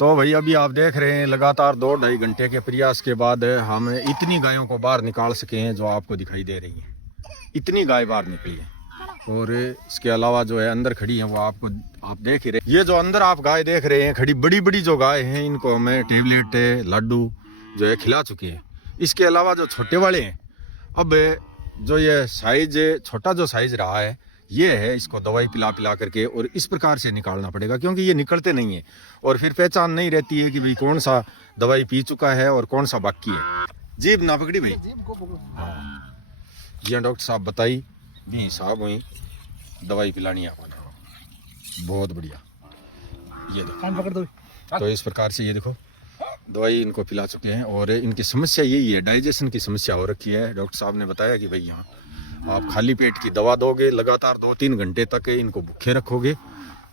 तो भाई अभी आप देख रहे हैं लगातार 2-2.5 घंटे के प्रयास के बाद हम इतनी गायों को बाहर निकाल सके हैं जो आपको दिखाई दे रही हैं। इतनी गाय बाहर निकली है और इसके अलावा जो है अंदर खड़ी है वो आप देख ही रहे। ये जो अंदर आप गाय देख रहे हैं खड़ी, बड़ी बड़ी जो गाय हैं इनको हमें टेबलेट लड्डू जो है खिला चुके हैं। इसके अलावा जो छोटे वाले हैं, अब जो ये साइज छोटा जो साइज रहा है ये है, इसको दवाई पिला पिला करके और इस प्रकार से निकालना पड़ेगा क्योंकि ये निकलते नहीं है और फिर पहचान नहीं रहती है कि भाई कौन सा दवाई पी चुका है और कौन सा बाकी है। जीभ ना पकड़ी भाई। जी डॉक्टर साहब बताई भी साहब वही दवाई पिलानी है आपने, बहुत बढ़िया। ये देखो तो इस प्रकार से ये देखो दवाई इनको पिला चुके हैं और इनकी समस्या यही है, डाइजेशन की समस्या हो रखी है। डॉक्टर साहब ने बताया कि भाई यहाँ आप खाली पेट की दवा दोगे, लगातार 2-3 घंटे तक इनको भूखे रखोगे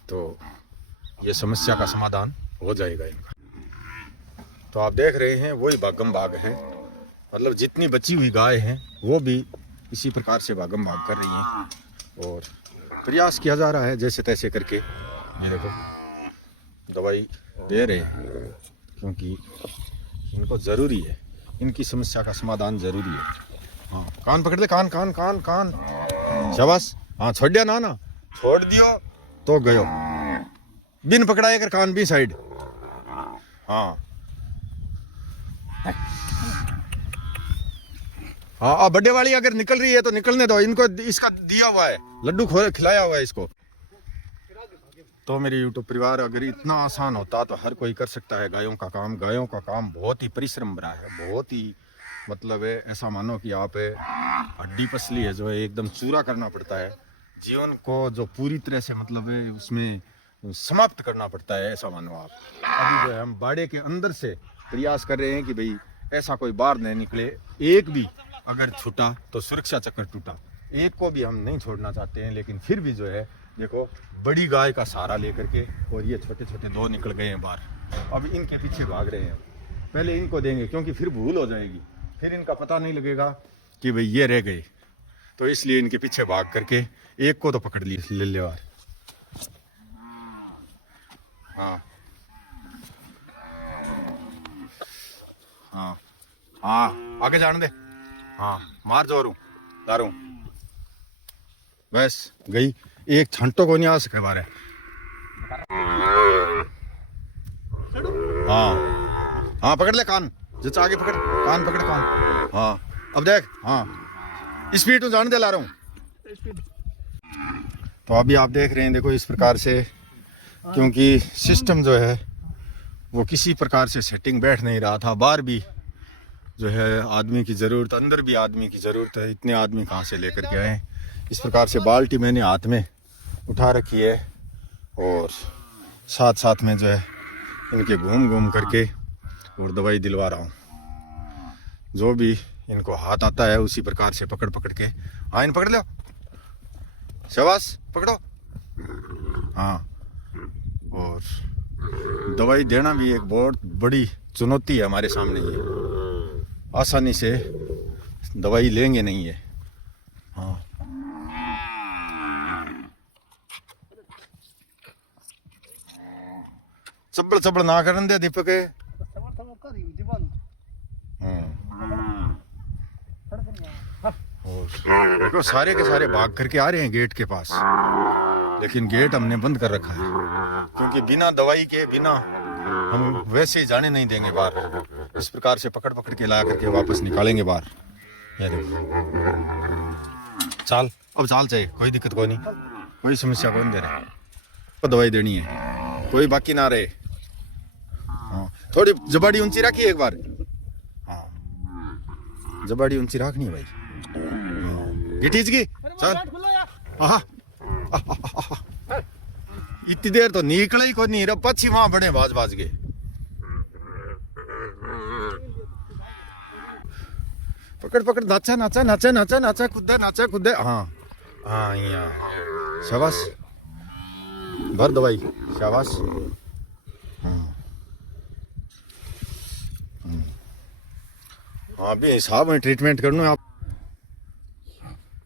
तो ये समस्या का समाधान हो जाएगा इनका। तो आप देख रहे हैं वही भागम भाग है, मतलब जितनी बची हुई गाय हैं वो भी इसी प्रकार से भागम भाग कर रही हैं और प्रयास किया जा रहा है जैसे तैसे करके। ये देखो दवाई दे रहे हैं क्योंकि इनको ज़रूरी है, इनकी समस्या का समाधान ज़रूरी है। हाँ कान पकड़ ले, कान कान कान कान, शाबाश। हाँ छोड़ दिया ना, छोड़ दियो तो गयो, बिन पकड़ाए कर कान भी साइड। हाँ हाँ अब बड्डे वाली अगर निकल रही है तो निकलने दो इनको, इसका दिया हुआ है लड्डू खिलाया हुआ है इसको। तो मेरे यूट्यूब परिवार, अगर इतना आसान होता तो हर कोई कर सकता है गायों का काम। गायों का काम बहुत ही परिश्रम भरा है, बहुत ही मतलब है ऐसा मानो कि आप हड्डी पसली है जो है एकदम चूरा करना पड़ता है, जीवन को जो पूरी तरह से मतलब है उसमें समाप्त करना पड़ता है, ऐसा मानो आप। अभी जो है हम बाड़े के अंदर से प्रयास कर रहे हैं कि भाई ऐसा कोई बाहर नहीं निकले, एक भी अगर छूटा तो सुरक्षा चक्कर टूटा, एक को भी हम नहीं छोड़ना चाहते हैं। लेकिन फिर भी जो है देखो बड़ी गाय का सहारा लेकर के और ये छोटे छोटे 2 निकल गए हैं बाहर, अब इनके पीछे भाग रहे हैं। पहले इनको देंगे क्योंकि फिर भूल हो जाएगी, फिर इनका पता नहीं लगेगा कि भाई ये रह गए, तो इसलिए इनके पीछे भाग करके एक को तो पकड़ ले ले बार। हाँ हाँ हाँ आगे जाने दे। हाँ मार जोरू दारू, बस गई, एक छंटो को नहीं आ सके बारे। हाँ हाँ पकड़ ले कान, जिस आगे पकड़, कान पकड़ कान। हाँ अब देख, हाँ स्पीड तो जाने दे ला रहा हूँ। तो अभी आप देख रहे हैं देखो इस प्रकार से, क्योंकि सिस्टम जो है वो किसी प्रकार से सेटिंग बैठ नहीं रहा था। बाहर भी जो है आदमी की ज़रूरत, अंदर भी आदमी की ज़रूरत है, इतने आदमी कहाँ से लेकर के आए। इस प्रकार से बाल्टी मैंने हाथ में उठा रखी है और साथ साथ में जो है इनके घूम घूम करके और दवाई दिलवा रहा हूँ। जो भी इनको हाथ आता है उसी प्रकार से पकड़ पकड़ के। हाँ इन पकड़ लो, शाबाश पकड़ो। हाँ और दवाई देना भी एक बहुत बड़ी चुनौती है हमारे सामने, ये आसानी से दवाई लेंगे नहीं है। हाँ चबड़ चबड़ ना करन दे दीपक। देखो सारे के सारे भाग करके आ रहे हैं गेट के पास, लेकिन गेट हमने बंद कर रखा है क्योंकि बिना दवाई के, बिना हम वैसे ही जाने नहीं देंगे बाहर। इस प्रकार से पकड़ पकड़ के ला करके वापस निकालेंगे बाहर। ये देखो चाल, अब चाल चाहिए, कोई दिक्कत कोई नहीं, कोई समस्या कोई नहीं दे रहे, तो दवाई देनी है, कोई बाकी ना रहे। हाँ थोड़ी जबाड़ी ऊंची रखी एक बार। हाँ जबाड़ी ऊंची रखनी है भाई, गिटीज की चल। हाँ इतनी देर तो निकला ही कोई नहीं रहा, पक्षी वहां बड़े बाज बाज के। पकड़ पकड़, नाचा नाचा नाचा नाचा नाचा कूदे, नाचा कूदे। हाँ हाँ यहाँ शाबाश, भर दवाई, शाबाश। हाँ भी हिसाब में ट्रीटमेंट कर लो आप।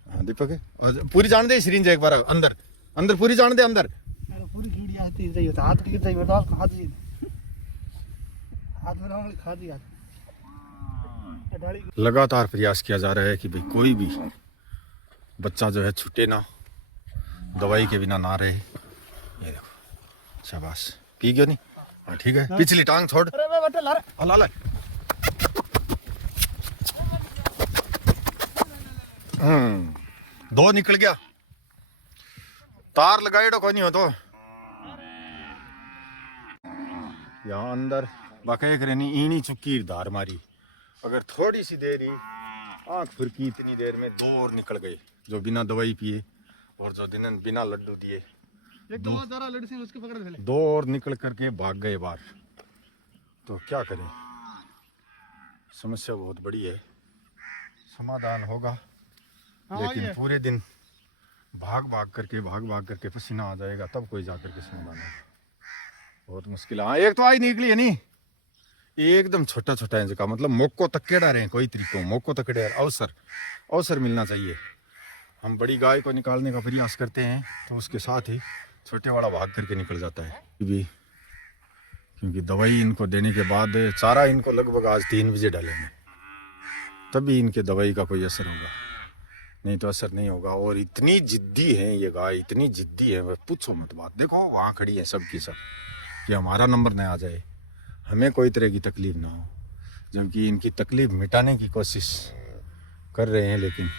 हाँ दीपक है, पूरी जान दे सिरिंज एक बार अंदर, अंदर पूरी जान दे अंदर। लगातार प्रयास किया जा रहा है कि भाई कोई भी बच्चा जो है छूटे ना, दवाई के बिना ना रहे। ये देखो, शाबाश, पी गयो नहीं? हाँ ठीक है, पिछली टांग छोड़। अला ले। दो निकल गया, तार लगाएड़ो कोई नहीं हो तो यहाँ अंदर बाकाया करनी ईनी चुकी धार मारी। अगर थोड़ी सी देर ही आँख फुरकी, इतनी देर में दो और निकल गए जो बिना दवाई पिए और जो बिना लड्डू दिए। दो और निकल करके भाग गए बाहर। तो क्या करें, समस्या बहुत बड़ी है। समाधान होगा लेकिन पूरे दिन भाग भाग करके पसीना आ जाएगा, तब कोई जाकर के समाधान होगा। बहुत मुश्किल है। हाँ एक तो आई निकली है नहीं, एकदम छोटा छोटा है जिसका मतलब मौको तकेड़ा रहे कोई तरीकों, मौको तकेड़े अवसर मिलना चाहिए। हम बड़ी गाय को निकालने का प्रयास करते हैं तो उसके साथ ही छोटे वाला भाग करके निकल जाता है भी, क्योंकि दवाई इनको देने के बाद चारा इनको लगभग आज 3 बजे डालेंगे, तभी इनके दवाई का कोई असर होगा, नहीं तो असर नहीं होगा। और इतनी जिद्दी है ये गाय, इतनी जिद्दी है, पूछो मत बात। देखो वहाँ खड़ी है सब की सब कि हमारा नंबर न आ जाए, हमें कोई तरह की तकलीफ ना हो, जबकि इनकी तकलीफ मिटाने की कोशिश कर रहे हैं। लेकिन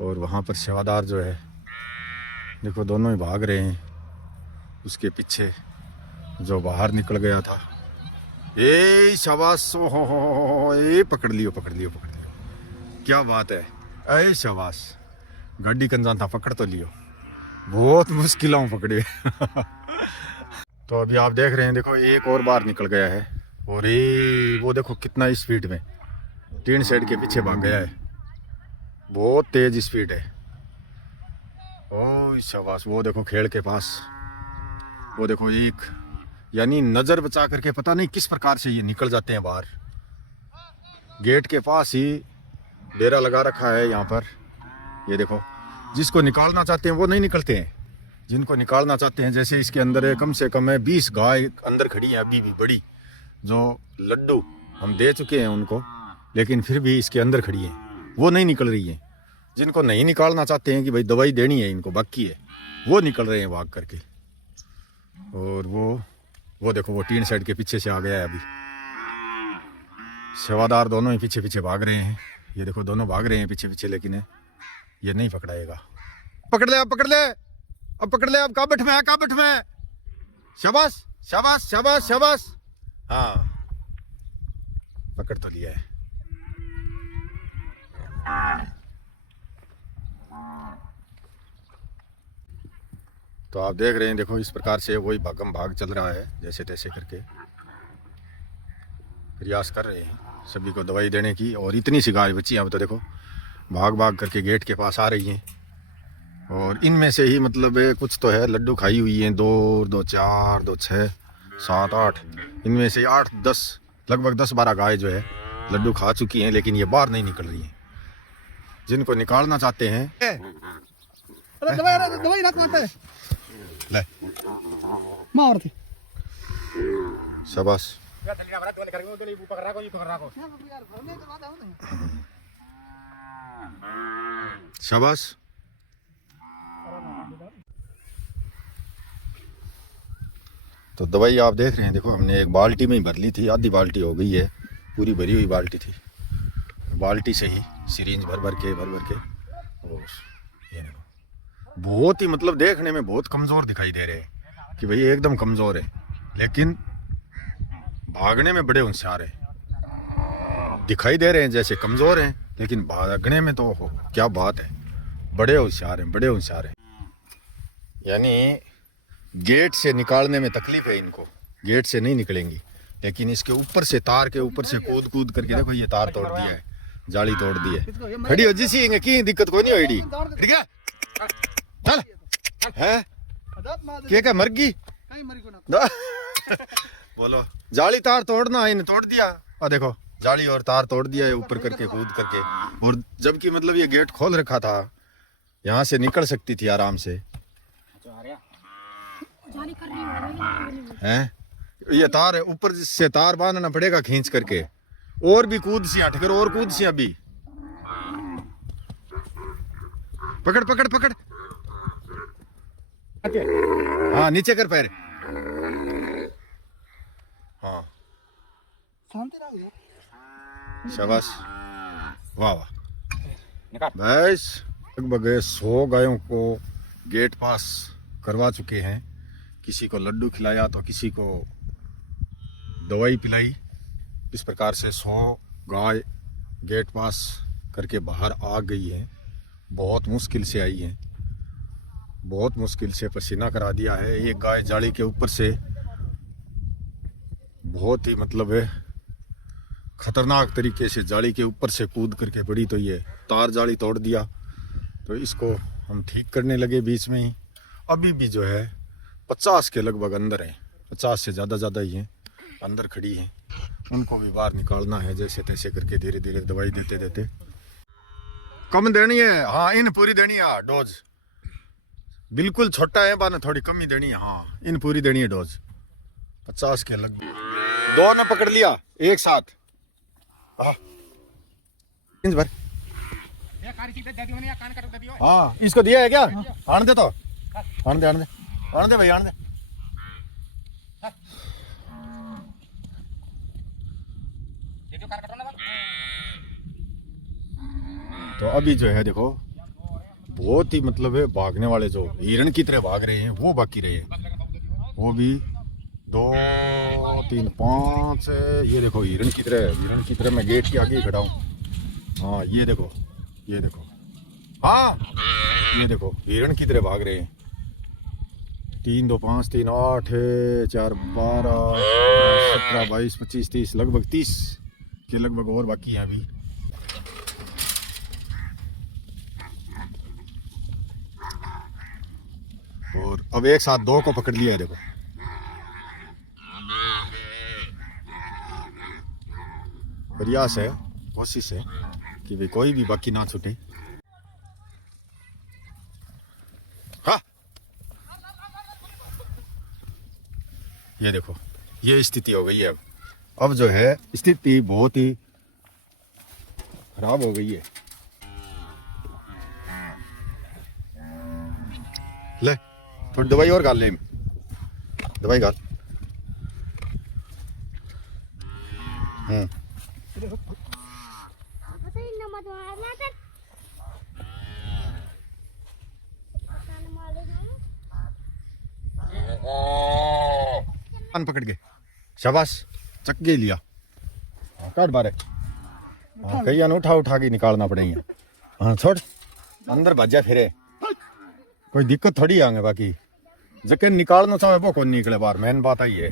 और वहाँ पर सेवादार जो है देखो, दोनों ही भाग रहे हैं। उसके पीछे जो बाहर निकल गया था, ए शाबाश, हो ए पकड़ लियो, क्या बात है, ए शाबाश, गाड़ी कंजा था, पकड़ तो लियो, बहुत मुश्किलों पकड़े। तो अभी आप देख रहे हैं, देखो एक और बार निकल गया है और ये वो देखो कितना स्पीड में टीन शेड के पीछे भाग गया है, बहुत तेज स्पीड है। ओ शाबाश, वो देखो खेड़ के पास, वो देखो एक, यानी नज़र बचा करके पता नहीं किस प्रकार से ये निकल जाते हैं बाहर। गेट के पास ही डेरा लगा रखा है यहाँ पर, ये देखो। जिसको निकालना चाहते हैं वो नहीं निकलते हैं, जिनको निकालना चाहते हैं, जैसे इसके अंदर है कम से कम है 20 गाय अंदर खड़ी हैं अभी भी बड़ी, जो लड्डू हम दे चुके हैं उनको, लेकिन फिर भी इसके अंदर खड़ी हैं, वो नहीं निकल रही हैं। जिनको नहीं निकालना चाहते हैं कि भाई दवाई देनी है इनको, बाकी है, वो निकल रहे हैं भाग करके। और वो देखो, वो टीन शेड के पीछे से आ गया है अभी। सेवादार दोनों ही पीछे पीछे भाग रहे हैं, ये देखो दोनों भाग रहे हैं पीछे पीछे, लेकिन ये नहीं पकड़ाएगा। पकड़ ले, अब पकड़ ले, अब पकड़ ले, अब काबट में, शाबाश शाबाश शाबाश शाबाश, हाँ पकड़ तो लिया है। तो आप देख रहे हैं, देखो इस प्रकार से वही भागम भाग चल रहा है, जैसे तैसे करके प्रयास कर रहे हैं सभी को दवाई देने की। और इतनी सी गाय बच्ची अब तो देखो भाग भाग करके गेट के पास आ रही हैं। और इनमें से ही मतलब कुछ तो है लड्डू खाई हुई हैं, 2 2 4 2 6 7 8, इनमें से 8 10 लगभग 10-12 गाय जो है लड्डू खा चुकी हैं, लेकिन ये बाहर नहीं निकल रही हैं। जिनको निकालना चाहते हैं दवाई ले मार थी, शाबाश, शाबाश। तो दवाई आप देख रहे हैं, देखो हमने एक बाल्टी में ही भर ली थी, आधी बाल्टी हो गई है, पूरी भरी हुई बाल्टी थी। बाल्टी से ही सिरिंज भर के और ये देखो बहुत ही मतलब देखने में बहुत कमज़ोर दिखाई दे रहे हैं कि भाई एकदम कमज़ोर है, लेकिन भागने में बड़े होशियार हैं। दिखाई दे रहे हैं जैसे कमज़ोर हैं, लेकिन भागने में तो क्या बात है, बड़े होशियार हैं। यानी गेट से निकालने में तकलीफ है इनको, गेट से नहीं निकलेंगी, लेकिन इसके ऊपर से, तार के ऊपर से कूद करके देखो ये तार तोड़ दिया है, जाली तोड़ दी है। खड़ी हो जिसी की दिक्कत को नहीं होगी, ठीक है चल है क्या मर गई बोलो। जाली तार तोड़ना है, इन्हें तोड़ दिया, और देखो जाली और तार तोड़ दिया है ऊपर करके कूद करके। और जबकि मतलब ये गेट खोल रखा था, यहाँ से निकल सकती थी आराम से। हैं ये तार है, ऊपर से तार बांधना पड़ेगा खींच करके। और भी कूद सी हट कर, और कूद सी अभी। पकड़ पकड़ पकड़, हाँ नीचे कर पैर, हाँ शांति रहो। शाबाश, वाह वाह। बस लगभग 100 गायों को गेट पास करवा चुके हैं। किसी को लड्डू खिलाया तो किसी को दवाई पिलाई। इस प्रकार से 100 गाय गेट पास करके बाहर आ गई हैं। बहुत मुश्किल से आई हैं, बहुत मुश्किल से पसीना करा दिया है। एक गाय जाली के ऊपर से बहुत ही मतलब है खतरनाक तरीके से जाली के ऊपर से कूद करके पड़ी, तो ये तार जाली तोड़ दिया। तो इसको हम ठीक करने लगे बीच में ही। अभी भी जो है 50 के लगभग अंदर हैं, 50 से ज़्यादा ही हैं, अंदर खड़ी हैं। उनको भी बाहर निकालना है जैसे तैसे करके, धीरे धीरे दवाई देते देते। कम देनी है, हाँ इन पूरी देनी है डोज। बिल्कुल छोटा है बाना, थोड़ी कम ही देनी है। हाँ इन पूरी देनी है डोज, 50 के लगभग। 2 ने पकड़ लिया एक साथ। इंच भर, हाँ इसको दिया है क्या? आने दे, तो आने दे, आने दे, आने दे भाई, आने दे। तो अभी जो है देखो, बहुत ही मतलब है भागने वाले जो हिरण की तरह भाग रहे हैं वो बाकी रहे हैं। वो भी 2 3 5 ये देखो हिरण की तरह मैं गेट के आगे खड़ा हूँ। हाँ ये देखो, ये देखो, हाँ ये देखो हिरण की तरह भाग रहे हैं। 3 2 5 3 8 4 12 17 22 25 30 लगभग 30 के लगभग और बाकी हैं अभी। और अब एक साथ 2 को पकड़ लिया है देखो। प्रयास है, कोशिश है कि भाई कोई भी बाकी ना छूटे। हाँ ये देखो, ये स्थिति हो गई है। अब जो है स्थिति बहुत ही खराब हो गई है। ले थोड़ी दवाई और गाल ले, दवाई गाल। कान पकड़ के, शाबाश, चक्के लिया। काट बारे, हाँ कहीं उठा उठा के निकालना पड़ेगा। हाँ छोड़, अंदर भाजा फिरे, कोई दिक्कत थोड़ी आगे। बाकी जके निकालना चाहे वो कौन निकले बाहर, मेन बात आई है।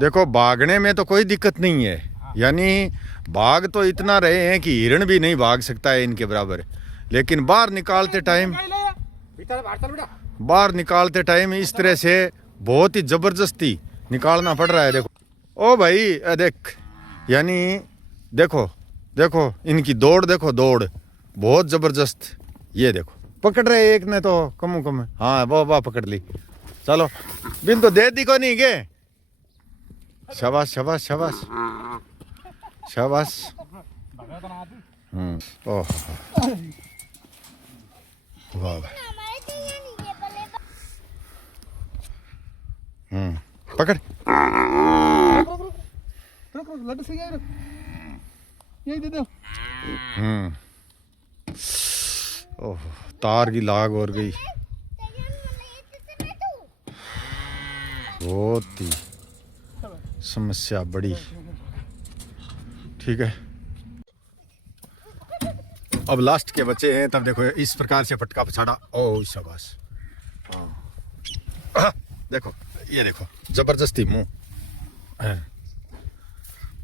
देखो भागने में तो कोई दिक्कत नहीं है, यानी भाग तो इतना रहे हैं कि हिरण भी नहीं भाग सकता है इनके बराबर। लेकिन बाहर निकालते टाइम इस तरह से बहुत ही जबरदस्ती निकालना पड़ रहा है। देखो ओ भाई देख, यानी देखो देखो इनकी दौड़, देखो दौड़ बहुत जबरदस्त। ये देखो पकड़ रहे, एक ने तो कम हाँ वाह पकड़ ली। चलो बिन तो दे दी को नहीं के। शाबाश शाबाश शाबाश शाबाश। ओह वाह, पकड़। लड्डू से यही दे दो। ओह तार की लाग और गई, बहुत ही समस्या बड़ी। ठीक है, अब लास्ट के बच्चे हैं, तब देखो इस प्रकार से फटका पछाड़ा। ओ शाबाश, देखो ये देखो जबरदस्ती मुंह,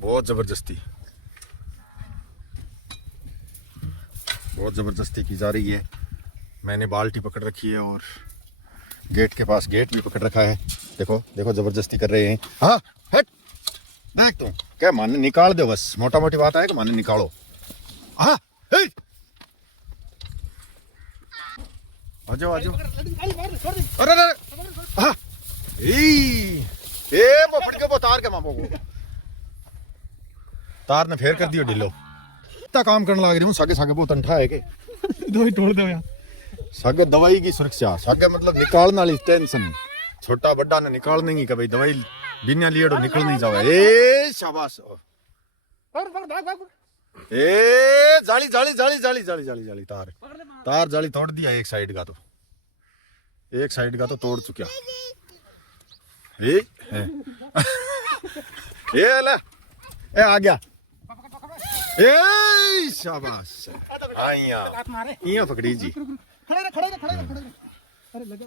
बहुत जबरदस्ती, बहुत जबरदस्ती की जा रही है। मैंने बाल्टी पकड़ रखी है और गेट के पास गेट भी पकड़ रखा है। देखो देखो जबरदस्ती कर रहे हैं। हाँ हट, देख तुम क्या माने निकाल दो, बस मोटा मोटी बात है कि माने निकालो। हाँ आ जाओ आ जाओ। छोड़ दे। अरे अरे हाँ ए वो फट के वो तार के मामो को तार ने फेर कर दियो ढीलो। इतना काम करने लग रही हूँ सागे सागे बहुत अंठा है के दवाई तोड़ दो यार। सागे दवाई की सुरक्षा सागे मतलब निकालने वाली टेंशन छोटा बड़ा ने निकालने की भाई दवाई बिना लिए निकल नहीं जावे। ए शाबाश ए जाली जाली जाली जाली जाली जाली जाली तार तार जाली तोड़ दिया एक साइड का तो तोड़ चुका। ए ए ले ए आ गया ए शाबाश आइया इया पकड़ी जी। अरे लगा।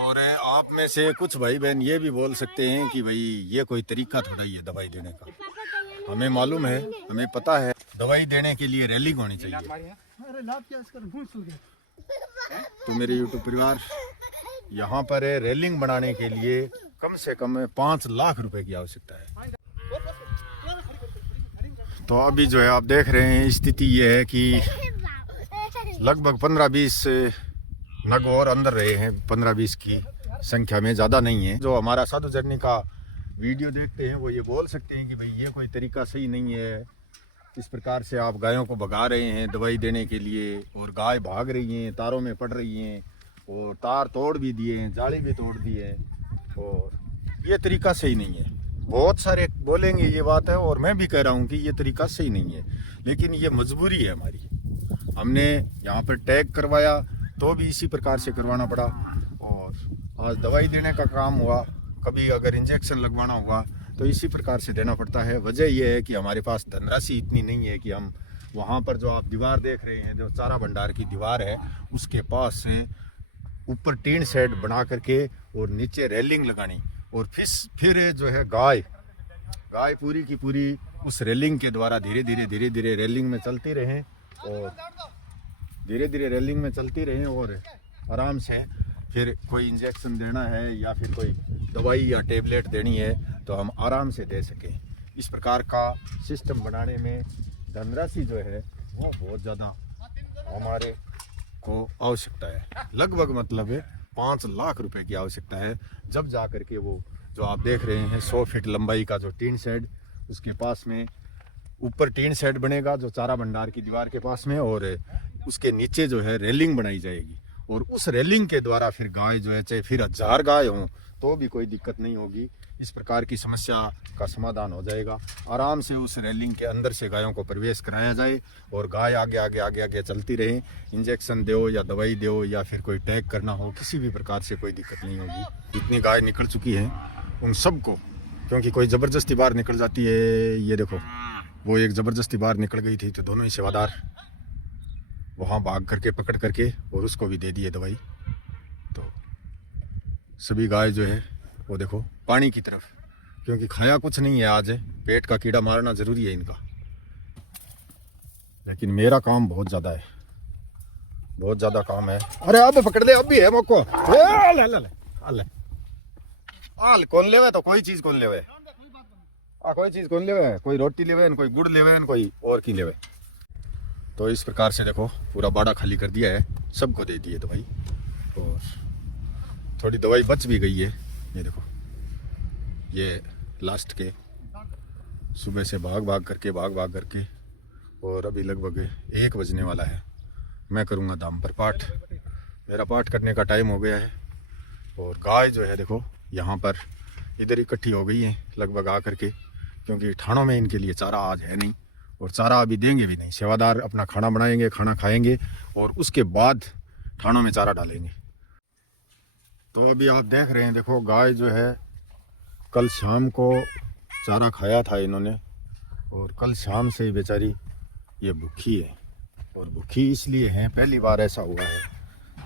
और आप में से कुछ भाई बहन ये भी बोल सकते हैं कि भाई ये कोई तरीका थोड़ा ही है दवाई देने का। हमें मालूम है हमें पता है दवाई देने के लिए रैली होनी चाहिए। अरे लाभ क्या इसका भूल सुन गया। तो मेरे यूट्यूब परिवार यहाँ पर है रेलिंग बनाने के लिए कम से कम 5 लाख रुपए की आवश्यकता है। तो अभी जो है आप देख रहे हैं स्थिति ये है कि लगभग 15-20 नग और अंदर रहे हैं 15-20 की संख्या में, ज़्यादा नहीं है। जो हमारा साधु जर्नी का वीडियो देखते हैं वो ये बोल सकते हैं कि भाई ये कोई तरीका सही नहीं है। इस प्रकार से आप गायों को भगा रहे हैं दवाई देने के लिए और गाय भाग रही हैं, तारों में पड़ रही हैं और तार तोड़ भी दिए हैं, जाली भी तोड़ दी है और ये तरीका सही नहीं है। बहुत सारे बोलेंगे ये बात है और मैं भी कह रहा हूँ कि ये तरीका सही नहीं है, लेकिन ये मजबूरी है हमारी। हमने यहाँ पर टैग करवाया तो भी इसी प्रकार से करवाना पड़ा और आज दवाई देने का काम हुआ, कभी अगर इंजेक्शन लगवाना हुआ तो इसी प्रकार से देना पड़ता है। वजह यह है कि हमारे पास धनराशि इतनी नहीं है कि हम वहाँ पर जो आप दीवार देख रहे हैं, जो चारा भंडार की दीवार है, उसके पास से ऊपर टीन शेड बना करके और नीचे रेलिंग लगानी और फिर जो है गाय पूरी की पूरी उस रेलिंग के द्वारा धीरे धीरे रेलिंग में चलती रहें और धीरे धीरे रेलिंग में चलती रहें और आराम से फिर कोई इंजेक्शन देना है या फिर कोई दवाई या टेबलेट देनी है तो हम आराम से दे सकें। इस प्रकार का सिस्टम बनाने में धनराशि जो है वो बहुत ज़्यादा हमारे को आवश्यकता है। लगभग मतलब है 5 लाख रुपए की आवश्यकता है, जब जा कर के वो जो आप देख रहे हैं 100 फीट लंबाई का जो टीन शेड, उसके पास में ऊपर टीन शेड बनेगा जो चारा भंडार की दीवार के पास में, और उसके नीचे जो है रेलिंग बनाई जाएगी और उस रेलिंग के द्वारा फिर गाय जो है चाहे फिर 1000 गाय हों तो भी कोई दिक्कत नहीं होगी। इस प्रकार की समस्या का समाधान हो जाएगा। आराम से उस रेलिंग के अंदर से गायों को प्रवेश कराया जाए और गाय आगे चलती रहे। इंजेक्शन दो या दवाई दो या फिर कोई टैग करना हो, किसी भी प्रकार से कोई दिक्कत नहीं होगी। जितनी गाय निकल चुकी हैं उन सबको, क्योंकि कोई ज़बरदस्ती बाहर निकल जाती है, ये देखो वो एक ज़बरदस्ती बाहर निकल गई थी तो दोनों ही सेवादार वहाँ भाग करके पकड़ करके और उसको भी दे दिए दवाई। तो सभी गाय जो है वो देखो पानी की तरफ, क्योंकि खाया कुछ नहीं है आज, पेट का कीड़ा मारना ज़रूरी है इनका। लेकिन मेरा काम बहुत ज़्यादा है, बहुत ज़्यादा काम है। अरे अब पकड़ ले, अब भी है मौको। हाल कौन लेवे तो कोई चीज़ कौन लेवे, कोई चीज़ कौन लेवे, कोई रोटी लेवे, कोई गुड़ लेवे, कोई और की लेवे। तो इस प्रकार से देखो पूरा बाड़ा खाली कर दिया है, सबको दे दी है दवाई और थोड़ी दवाई बच भी गई है। ये देखो ये लास्ट के सुबह से भाग भाग करके और अभी लगभग 1 बजने वाला है। मैं करूँगा दाम पर पाठ, मेरा पाठ करने का टाइम हो गया है। और गाय जो है देखो यहाँ पर इधर इकट्ठी हो गई है लगभग आ करके, क्योंकि ठाणों में इनके लिए चारा आज है नहीं और चारा अभी देंगे भी नहीं। सेवादार अपना खाना बनाएंगे, खाना खाएंगे और उसके बाद ठाणों में चारा डालेंगे। तो अभी आप देख रहे हैं, देखो गाय जो है कल शाम को चारा खाया था इन्होंने और कल शाम से बेचारी ये भूखी है। और भूखी इसलिए है, पहली बार ऐसा हुआ है।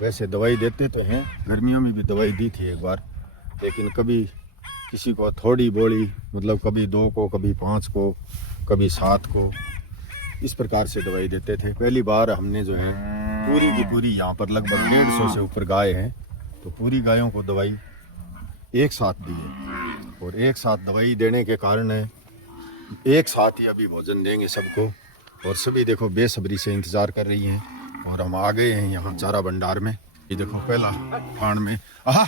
वैसे दवाई देते तो हैं, गर्मियों में भी दवाई दी थी एक बार, लेकिन कभी किसी को थोड़ी बोली, मतलब कभी 2 को, कभी 5 को, कभी 7 को, इस प्रकार से दवाई देते थे। पहली बार हमने जो है पूरी की पूरी यहाँ पर लगभग 150 से ऊपर गाय हैं, तो पूरी गायों को दवाई एक साथ दी है। और एक साथ दवाई देने के कारण एक साथ ही अभी भोजन देंगे सबको। और सभी देखो बेसब्री से इंतज़ार कर रही हैं और हम आ गए हैं यहाँ चारा भंडार में। ये देखो पहला ठाण में आहा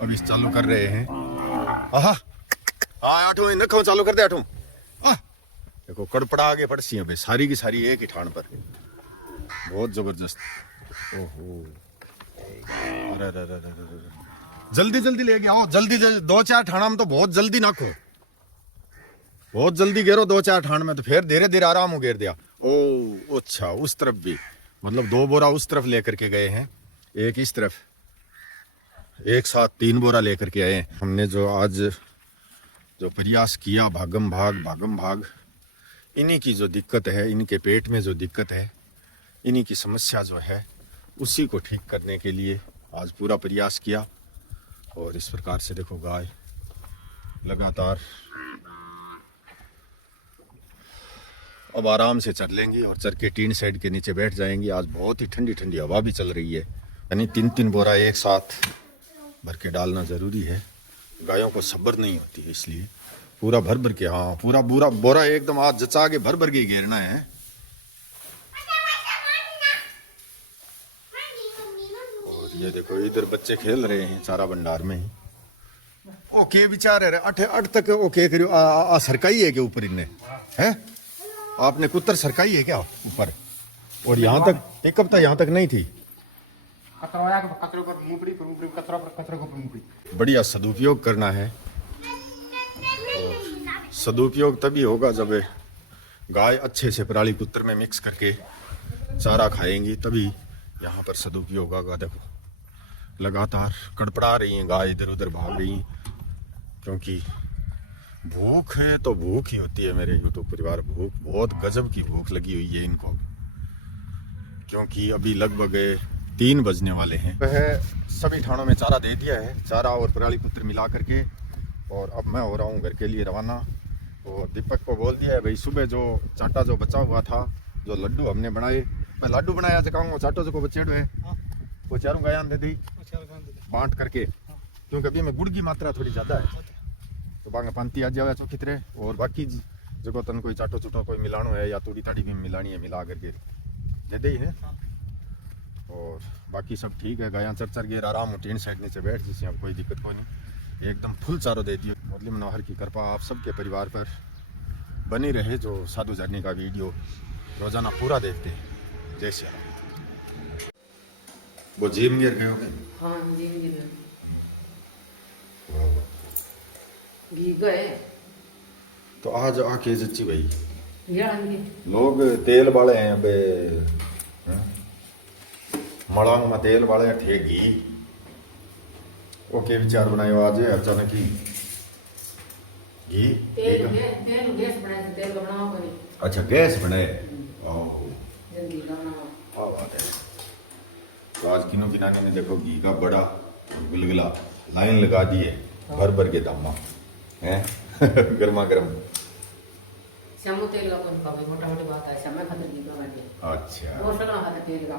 अब इस चालू कर रहे हैं। आहा आठों नखों चालू कर दे आठों। देखो कड़पड़ा आगे पड़सी है भाई, सारी की सारी एक ही ठाण पर, बहुत जबरदस्त। ओहो अरे अरे अरे अरे, जल्दी जल्दी लेके आओ, जल्दी दो चार ठाणा में तो बहुत जल्दी नाखो, बहुत जल्दी घेरो दो चार ठाण में, तो फिर धीरे धीरे आराम हो घेर दिया। ओ अच्छा उस तरफ भी, मतलब 2 बोरा उस तरफ लेकर के गए हैं, एक इस तरफ, एक साथ 3 बोरा लेकर के आए हैं। हमने जो आज जो प्रयास किया भागम भाग, इन्हीं की जो दिक्कत है, इनके पेट में जो दिक्कत है, इन्हीं की समस्या जो है, उसी को ठीक करने के लिए आज पूरा प्रयास किया। और इस प्रकार से देखो गाय लगातार अब आराम से चर लेंगी और चर के टीन शेड के नीचे बैठ जाएंगी। आज बहुत ही ठंडी ठंडी हवा भी चल रही है, यानी 3-3 बोरा एक साथ भर के डालना ज़रूरी है। गायों को सब्र नहीं होती है, इसलिए पूरा भर भर के, हाँ पूरा पूरा बोरा एकदम आज जचा के भर भर के घेरना है। और ये देखो इधर बच्चे खेल रहे हैं चारा भंडार में ही। ओके विचार है अठ तक ओके करियो सरकाई है के ऊपर इनने है, आपने कुत्तर सरकाई है क्या ऊपर? और यहाँ तक पिकअप था, यहाँ तक नहीं थी। बढ़िया सदुपयोग करना है, और सदुपयोग तभी होगा जब गाय अच्छे से पराली कुत्तर में मिक्स करके चारा खाएंगी, तभी यहाँ पर सदुपयोग होगा। देखो लगातार कड़पड़ा रही हैं गाय, इधर उधर भाग रही हैं, क्योंकि भूख है तो भूख ही होती है मेरे यूट्यूब परिवार। भूख बहुत गजब की भूख लगी हुई है इनको, क्योंकि अभी लगभग 3 बजने वाले हैं। वह सभी ठाणों में चारा दे दिया है, चारा और पराली पुत्र मिला करके, और अब मैं हो रहा हूँ घर के लिए रवाना। और दीपक को बोल दिया है भाई, सुबह जो चाटा जो बचा हुआ था, जो लड्डू हमने बनाए, मैं लड्डू बनाया चकाऊंगा, चाटो जो को बचेड़ है वो चारों गायां दे दी बांट करके, क्योंकि अभी में गुड़ की मात्रा थोड़ी ज़्यादा है, तो बांगा पांती आ जाए चौकी तरह। और बाकी जो तन कोई चाटो चुटो कोई मिलानो है या तूड़ी ताड़ी भी मिलानी है, मिला करके दे दे ही है। और बाकी सब ठीक है, गायां चर गिर आराम टीन साइड नीचे बैठ जिससे अब कोई दिक्कत कोई नहीं, एकदम फुल चारों दे दिए। मुरली मनोहर की कृपा आप सबके परिवार पर बनी रहे, जो साधु जर्नी का वीडियो रोजाना पूरा देखते हैं। जय श्री राम। वो जिम गिर गए हो गए? हाँ जिम गिर गए। तो आज आके जच्ची भाई यार लोग तेल वाले हैं, अबे मड़ांग में तेल वाले थे घी, ओके विचार बनाए आज अचानक ही घी तेल गैस बनाए, तेल का बनाओ करी। अच्छा गैस बनाए, ओह जल्दी बनाओ, क्या बात है। तो आज किनो किनाने ने देखो घी का बड़ा गुलगुला लाइन लगा दी है, भर भर के दामा हैं गर्मा गर्म। श्यामो तेल का कौन का मोटा मोटी बात है, श्यामा खाते घी का बाटे। अच्छा वो सगला खाते तेल का।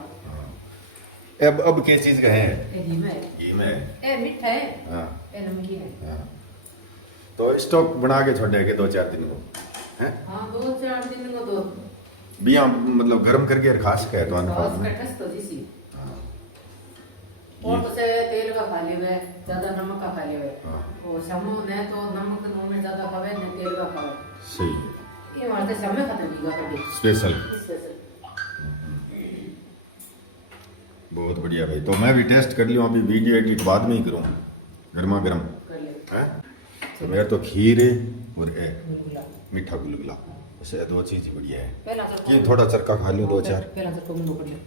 अब किस चीज का है? घी में। घी में ए मीठा है, हाँ ए नमकीन है। हाँ। तो स्टॉक बना के छोड़े के 2-4 दिन को हैं? हाँ 2-4 दिन को तो बिया मतलब गर्म करके रखा सके तो बस कटस तो जिसी और तो से तेल का खा लिया है, ज्यादा नमक का खा लिया है। और श्यामो ने तो नमक नून में ज्यादा खावे ने तेल का खावे। सही ये मारते श्यामे खाते घी का कटी स्पेशल। बहुत बढ़िया भाई, तो मैं भी टेस्ट कर लियो, अभी वीडियो एडिट बाद में ही करूँ, गर्मा गर्म कर ले हैं। तो मेरे तो खीर है और गुलगुला मीठा गुलगुला, ऐसे 2 चीज ही बढ़िया है। पहला ये थोड़ा चरका खा लियो 2-4, पहला तो तुम बढ़िया।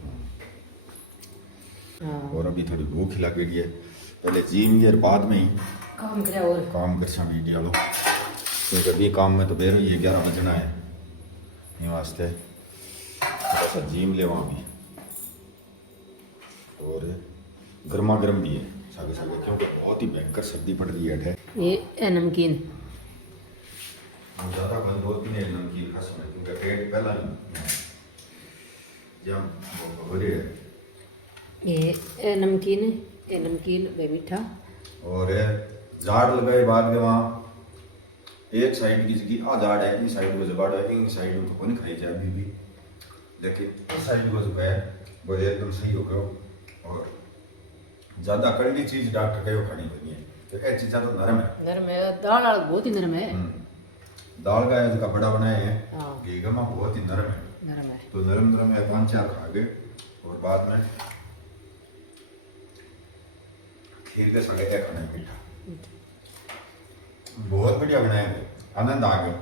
हाँ और अभी थोड़ी भूख लग गई है, पहले जिम गिर बाद में ही काम करे और काम कर सा वीडियो लो, क्योंकि अभी काम में तो बेर ये 11 बजना है, ये वास्ते थोड़ा सा जिम ले वहाँ भी, और गर्मा गर्म भी है सागे सागे, क्योंकि बहुत ही भयंकर सर्दी पड़ रही है। ये नमकीन ज़्यादा बंद होती नहीं नमकीन खास में, क्योंकि पेट पहला नहीं जम हो रही है। ये नमकीन है, ये नमकीन वे मीठा। और झाड़ लगाए बाद में वहाँ एक साइड की जगह आ झाड़ है, इन साइड में जुगाड़ है, इन साइड में तो कौन खाई जाए अभी भी लेकिन इस साइड को जो है वो एकदम सही हो गया। और ज़्यादा कड़वी चीज़ डॉक्टर कहे खानी नहीं है, तो ये चीज़ें तो नरम है। नरम है, दाल वाला बहुत ही नरम है। दाल का इसका बड़ा बनाए हैं, हाँ। घी का माँ बहुत ही नरम है। नरम है। तो नरम नरम है, 5-4 खा गए और बाद में खीर के संगे क्या खाना है, मीठा। बहुत बढ़िया बनाए, आनंद आ गया।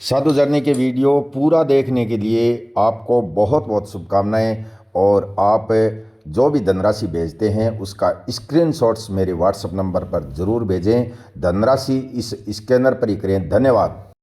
साधु जर्नी के वीडियो पूरा देखने के लिए आपको बहुत बहुत शुभकामनाएं। और आप जो भी धनराशि भेजते हैं उसका स्क्रीनशॉट्स मेरे व्हाट्सएप नंबर पर ज़रूर भेजें। धनराशि इस स्कैनर पर ही करें। धन्यवाद।